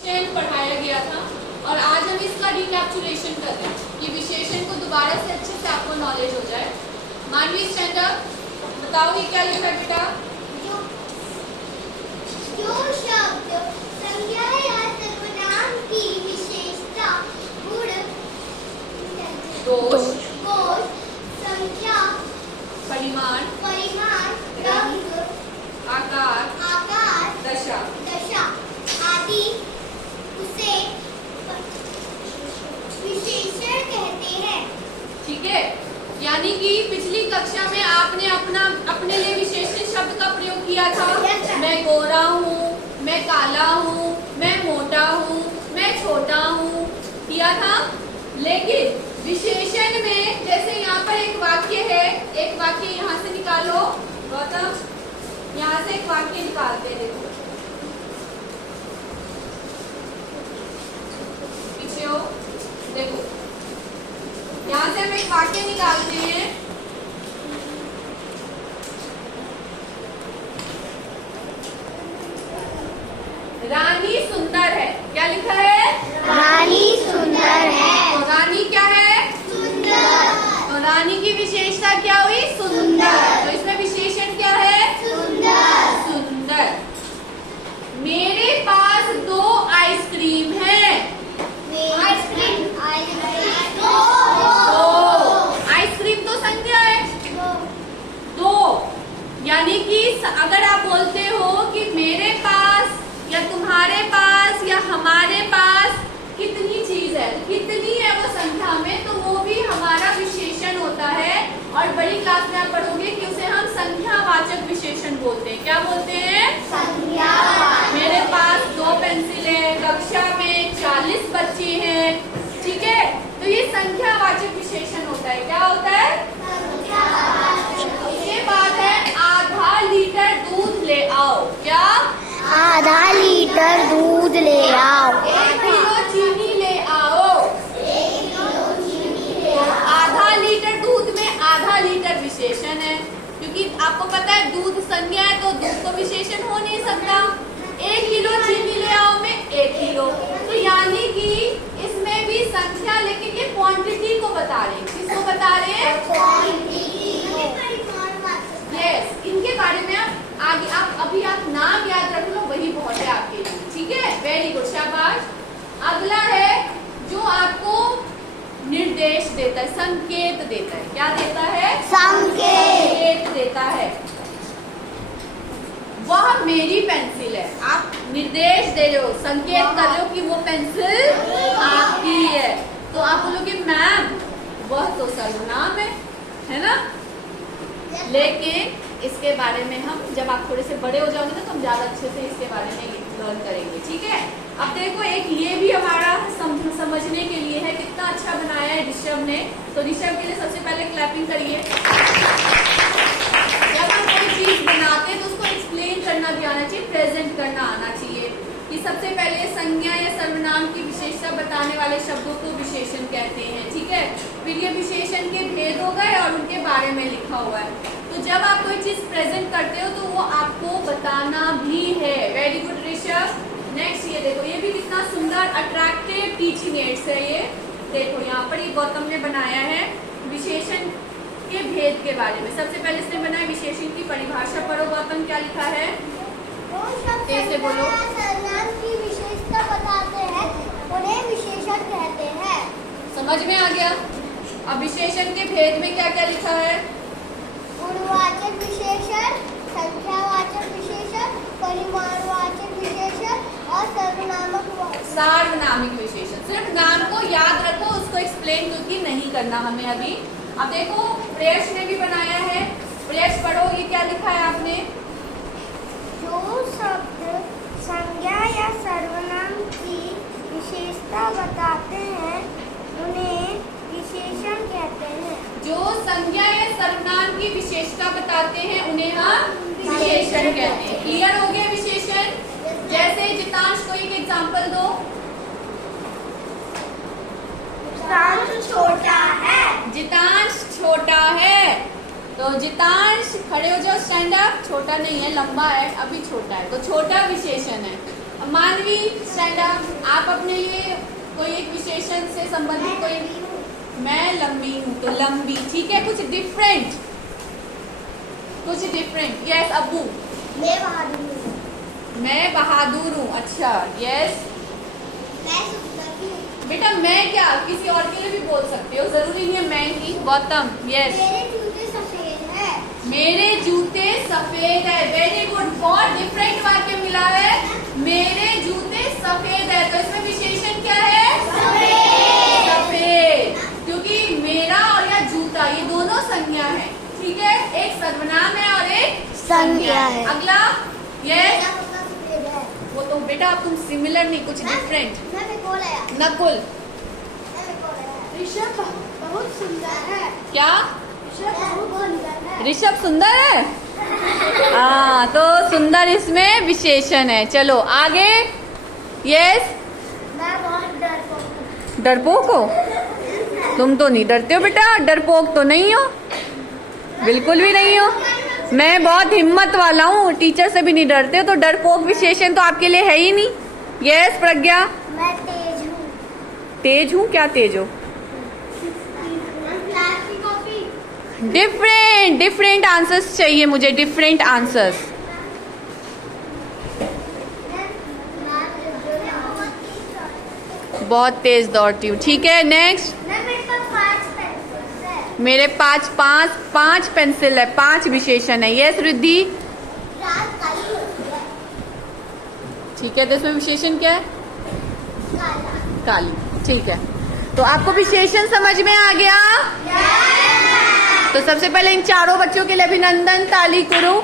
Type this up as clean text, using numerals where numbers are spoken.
पढ़ाया गया था और आज हम इसका रिकैप्चुलेशन कर रहे हैं कि विशेषण को दोबारा से अच्छे से आपको नॉलेज हो जाए। मानवी स्टैंड अप, बताओ ये क्या लिखा है बेटा? जो शब्द संज्ञा या सर्वनाम की विशेषता गुण दोष संख्या परिमाण रंग आकार दशा आदि उसे विशेषण कहते हैं। ठीक है, यानी कि पिछली कक्षा में आपने अपने लिए विशेषण शब्द का प्रयोग किया था। मैं गोरा हूँ, मैं काला हूँ, मैं मोटा हूँ, मैं छोटा हूँ, किया था। लेकिन विशेषण में जैसे यहाँ पर एक वाक्य है, एक वाक्य यहाँ से निकालो गौतम, यहाँ से एक वाक्य निकालते हैं। देखो पीछे हो, देखो यहाँ से हम एक वाक्य निकालते हैं। रानी सुंदर है। क्या लिखा है? रानी सुंदर है। तो रानी क्या है? सुंदर। तो रानी की विशेषता क्या हुई? सुंदर। तो इसमें विशेषण क्या है? सुंदर। मेरे पास 2 आइसक्रीम है। आइसक्रीम तो संख्या है 2, यानी कि अगर आप बोलते हो कि मेरे पास या तुम्हारे पास या हमारे पास कितनी चीज है, कितनी है वो संख्या में, तो वो भी हमारा विशेषण होता है। और बड़ी क्लास में आप पढ़ोगे कि उसे हम संख्यावाचक विशेषण बोलते हैं। क्या बोलते हैं? संख्यावाचक। मेरे पास 2 पेंसिल है, कक्षा में 40 बच्चे हैं। ठीक है, तो ये संख्यावाचक विशेषण होता है। क्या होता है? ये बात है आधा लीटर दूध ले आओ। क्या? आधा लीटर दूध ले आओ। 1 किलो चीनी ले आओ। आधा लीटर दूध में आधा लीटर विशेषण है, क्योंकि आपको पता है दूध संज्ञा है तो दूध तो विशेषण हो नहीं सकता। 1 किलो चीनी ले आओ में 1 किलो, तो यानी कि इसमें भी संख्या, लेकिन ये क्वांटिटी को बता रहे हैं। किसको बता रहे हैं? यस, इनके बारे में आप अभी आप नाम याद रख लो, वही बहुत है आपके लिए। ठीक है, वेरी गुड, शाबाश। अगला है जो आपको निर्देश देता है, संकेत देता है। क्या देता है? संकेत देता है। वह मेरी पेंसिल है। आप निर्देश दे रहे हो, संकेत कर रहे हो कि वो पेंसिल आपकी है। तो आप बोलोगे मैम वह तो सर्वनाम है ना? लेकिन इसके बारे में हम जब आप थोड़े से बड़े हो जाओगे ना तो हम ज्यादा अच्छे से इसके बारे में लर्न करेंगे। ठीक है, अब देखो एक ये भी हमारा समझने के लिए है। कितना अच्छा बनाया है ऋषभ ने। तो ऋषभ के लिए सबसे पहले क्लैपिंग करिए। जब हम कोई चीज बनाते हैं तो उसको एक्सप्लेन करना भी आना चाहिए, प्रेजेंट करना आना चाहिए। कि सबसे पहले संज्ञा या सर्वनाम की विशेषता बताने वाले शब्दों को विशेषण कहते हैं। ठीक है, फिर ये विशेषण के भेद हो गए और उनके बारे में लिखा हुआ है। तो जब आप कोई चीज प्रेजेंट करते हो तो वो आपको बताना भी है। Very good Rishabh. नेक्स्ट ये देखो, ये भी कितना सुंदर अट्रैक्टिव टीचिंग एड्स है। ये देखो यहाँ पर ये गौतम ने बनाया है विशेषण के भेद के बारे में। सबसे पहले इसने बनाया विशेषण की परिभाषा। पढ़ो गौतम, क्या लिखा है? कैसे बोलो? सर्वनाम की विशेषता बताते हैं, उन्हें विशेषण कहते हैं। समझ में आ गया? अब विशेषण के भेद में क्या क्या लिखा है? गुणवाचक विशेषण, संख्यावाचक विशेषण, परिमाणवाचक विशेषण और सार्वनामिक विशेषण। सिर्फ नाम को याद रखो, उसको एक्सप्लेन क्योंकि नहीं करना हमें अभी। अब देखो प्रेयश ने भी बनाया है। प्रेयश पढ़ो, ये क्या लिखा है आपने? जो शब्द संज्ञा या सर्वनाम की विशेषता बताते हैं, उन्हें विशेषण कहते हैं। जो संज्ञा या सर्वनाम की विशेषता बताते हैं उन्हें हम विशेषण कहते हैं। क्लियर हो गया विशेषण? जैसे जितांश को एक एग्जांपल दो। जितांश छोटा है। जितांश छोटा है। तो जितांश खड़े हो जाओ, स्टैंड अप। छोटा नहीं है, लंबा है, अभी छोटा है, तो छोटा विशेषण है। मानवी स्टैंड अप। कोई एक विशेषण से संबंधित कोई। मैं लंबी हूँ तो लंबी, ठीक है। कुछ डिफरेंट, कुछ डिफरेंट। यस अब्बू। मैं बहादुर हूँ। मैं बहादुर हूँ, अच्छा। यस मैं सुंदर हूँ। बेटा मैं क्या, किसी और के लिए भी बोल सकते हो, जरूरी नहीं है मैं ही। गौतम। यस मेरे जूते सफेद है। मेरे जूते सफेद है। वेरी गुड, बहुत डिफरेंट वाक्य मिला है। मेरे जूते सफेद है, तो इसमें विशेषण क्या है? सफेद। सफेद, क्योंकि मेरा और या जूता ये दोनों संज्ञा है, ठीक है। एक सर्वनाम है और एक संज्ञा है। अगला। यस मेरा कपड़ा सफेद है। वो तो बेटा अब तुम सिमिलर नहीं, कुछ डिफरेंट। मैं बिल्कुल आया। नकुल। मैं बिल्कुल आया। ऋषभ बहुत सुंदर है। क्या? ऋषभ बहुत सुंदर है। ऋषभ सुंदर है। हाँ, तो सुंदर इसमें विशेषण है। चलो आगे। यस मैं बहुत डरपोक हूँ। डरपोक हो? तुम तो नहीं डरते हो बेटा, डरपोक तो नहीं हो, बिल्कुल भी नहीं हो। मैं बहुत हिम्मत वाला हूँ, टीचर से भी नहीं डरते हो, तो डरपोक विशेषण तो आपके लिए है ही नहीं। यस प्रज्ञा। मैं तेज हूँ। तेज हूँ, क्या तेज हो? क्लास की कॉपी। डिफरेंट डिफरेंट आंसर्स चाहिए मुझे, डिफरेंट आंसर्स। बहुत तेज दौड़ती हूँ, ठीक है। नेक्स्ट। मेरे पास 5 पेंसिल्स है। मेरे पाँच पेंसिल है, 5 विशेषण है। यस रिद्धि। रात काली होती है। ठीक है, तो इसमें विशेषण क्या है? काला। काली, ठीक है। तो आपको विशेषण समझ में आ गया? तो सबसे पहले इन चारों बच्चों के लिए अभिनंदन, ताली करो।